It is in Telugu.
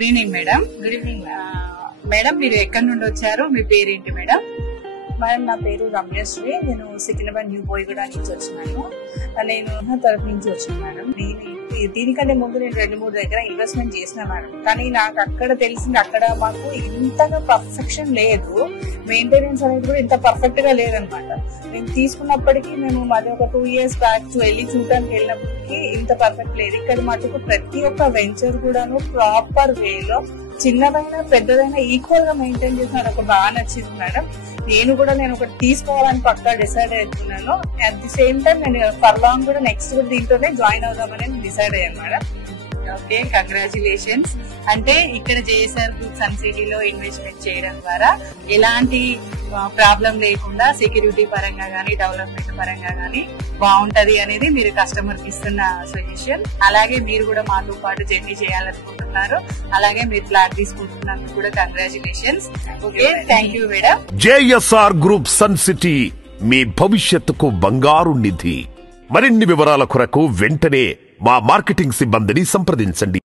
Good evening madam. Good evening madam, మీరు ఎక్కడి నుండి వచ్చారు? మీ పేరేంటి మేడం? మేడం, నా పేరు రమ్యశ్రీ. నేను సికింద్రాబాద్ న్యూ బోయిగూడ నుంచి వచ్చినాను. నేను తరఫు నుంచి వచ్చాను మేడం. దీనికంటే ముందు నేను 2-3 దగ్గర ఇన్వెస్ట్మెంట్ చేసిన మేడం. కానీ నాకు అక్కడ తెలిసింది, అక్కడ మాకు ఇంతగా పర్ఫెక్షన్ లేదు, మెయింటెనెన్స్ అనేది కూడా ఇంత పర్ఫెక్ట్ గా లేదనమాట. మేము తీసుకున్నప్పటికీ మేము మాది ఒక 2 years బ్యాక్ వెళ్ళి చూడడానికి వెళ్ళినప్పటికీ ఇంత పర్ఫెక్ట్ లేదు. ఇక్కడ మటుకు ప్రతి ఒక్క వెంచర్ కూడాను ప్రాపర్ వేలో చిన్నదైనా పెద్దదైనా ఈక్వల్ గా మెయింటైన్ చేసిన ఒక బాగా నచ్చింది మేడం. నేను ఒకటి తీసుకోవాలని పక్కా డిసైడ్ అవుతున్నాను. అట్ ది సేమ్ టైం నేను ఫర్ లాంగ్ కూడా నెక్స్ట్ కూడా దీంట్లోనే జాయిన్ అవుదామని డిసైడ్ అయ్యాను మేడం. Okay, congratulations. అంటే ఇక్కడ జేఎస్ఆర్ గ్రూప్ సన్ సిటీలో ఇన్వెస్ట్మెంట్ చేయడం ద్వారా ఎలాంటి ప్రాబ్లం లేకుండా సెక్యూరిటీ పరంగా గానీ డెవలప్మెంట్ పరంగా గానీ బాగుంటది అనేది మీరు కస్టమర్ కి ఇస్తున్న సజెషన్. అలాగే మీరు కూడా మాతో పాటు జర్నీ చేయాలనుకుంటున్నారు, అలాగే మీరు ఫ్లాట్ తీసుకుంటున్నందుకు కూడా congratulations. Okay, thank you madam. JSR group Sun City, మీ భవిష్యత్తుకు బంగారు నిధి. మరిన్ని వివరాల కొరకు వెంటనే మా మార్కెటింగ్ సిబ్బందిని సంప్రదించండి.